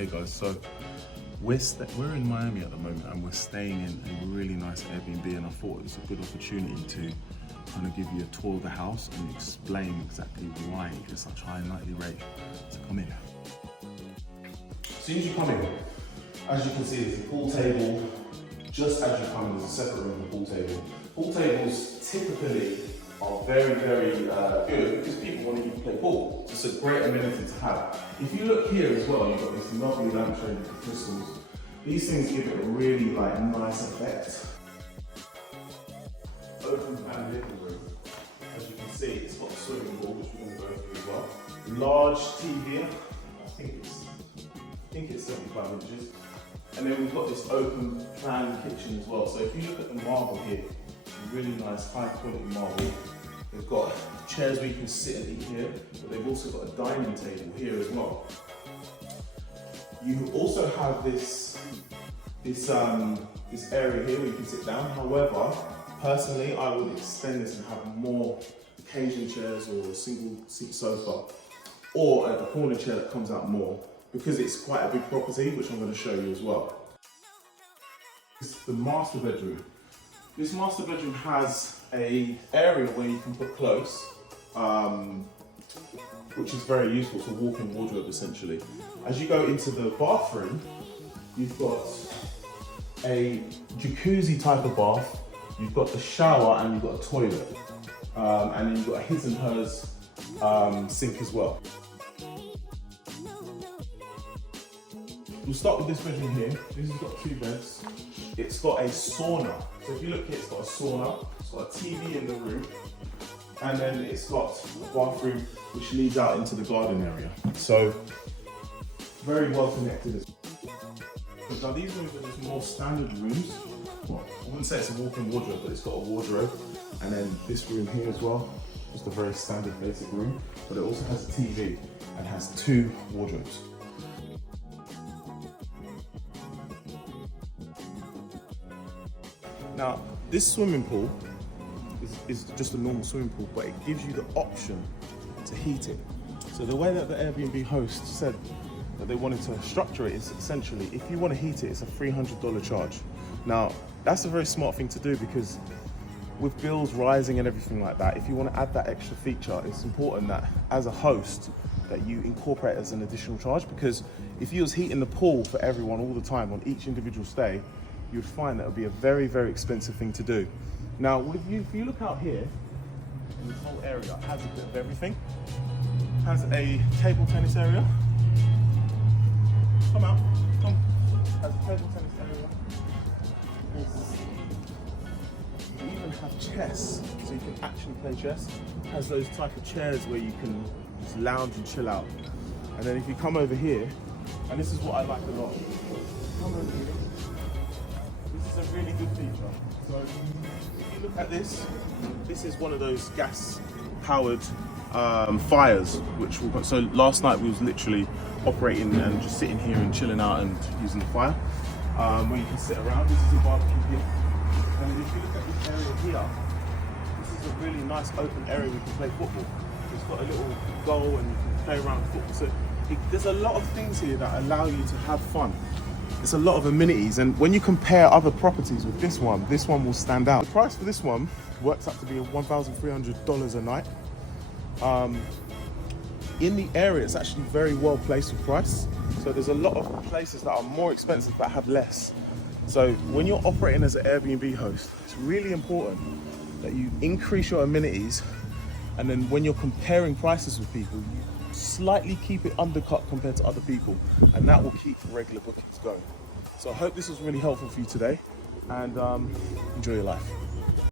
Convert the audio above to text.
Hey guys, so we're in Miami at the moment and we're staying in a really nice Airbnb, and I thought it was a good opportunity to kind of give you a tour of the house and explain exactly why it's such a high nightly rate to come in. As soon as you come in, as you can see, there's a pool table. Just as you come in, there's a separate room for pool table. Pool tables typically are very, very good because people want to play pool. It's a great amenity to have. If you look here as well, you've got this lovely lampshade with the crystals. These things give it a really nice effect. Open plan living room. As you can see, it's got a swimming pool, which we're going to go through as well. Large TV. I think it's 75 inches. And then we've got this open plan kitchen as well. So if you look at the marble here, really nice high quality marble. They've got chairs where you can sit and eat here, but they've also got a dining table here as well. You also have this area here where you can sit down. However, personally, I would extend this and have more occasion chairs or a single seat sofa, or a corner chair that comes out more, because it's quite a big property, which I'm going to show you as well. It's the master bedroom. This master bedroom has an area where you can put clothes, which is very useful. It's a walk-in wardrobe essentially. As you go into the bathroom, you've got a jacuzzi type of bath, you've got the shower, and you've got a toilet. And then you've got a his and hers sink as well. We'll start with this bedroom here. This has got 2 beds. It's got a sauna. So if you look here, it's got a sauna, it's got a TV in the room, and then it's got a bathroom which leads out into the garden area. So very well connected. Now these rooms are just more standard rooms. Well, I wouldn't say it's a walk-in wardrobe, but it's got a wardrobe. And then this room here as well, just a very standard basic room, but it also has a TV and has 2 wardrobes. Now, this swimming pool is just a normal swimming pool, but it gives you the option to heat it. So the way that the Airbnb host said that they wanted to structure it is essentially, if you want to heat it, it's a $300 charge. Now, that's a very smart thing to do, because with bills rising and everything like that, if you want to add that extra feature, it's important that as a host, that you incorporate it as an additional charge, because if you was heating the pool for everyone all the time on each individual stay, you'd find that it would be a very, very expensive thing to do. Now, if you look out here, in this whole area, it has a bit of everything. It has a table tennis area. Come out, come. It has a table tennis area. You even have chess, so you can actually play chess. It has those type of chairs where you can just lounge and chill out. And then if you come over here, and this is what I like a lot. Come over here. This is a really good feature. So if you look at this, this is one of those gas-powered fires, which we've got. So last night we was literally operating and just sitting here and chilling out and using the fire, where you can sit around. This is a barbecue here. And if you look at this area here, this is a really nice open area where you can play football. It's got a little goal and you can play around football. So there's a lot of things here that allow you to have fun. It's a lot of amenities, and when you compare other properties with this one will stand out. The price for this one works out to be $1,300 a night. In the area, it's actually very well placed with price. So there's a lot of places that are more expensive that have less. So when you're operating as an Airbnb host, it's really important that you increase your amenities, and then when you're comparing prices with people, you slightly keep it undercut compared to other people, and that will keep regular bookings going. So I hope this was really helpful for you today, and enjoy your life.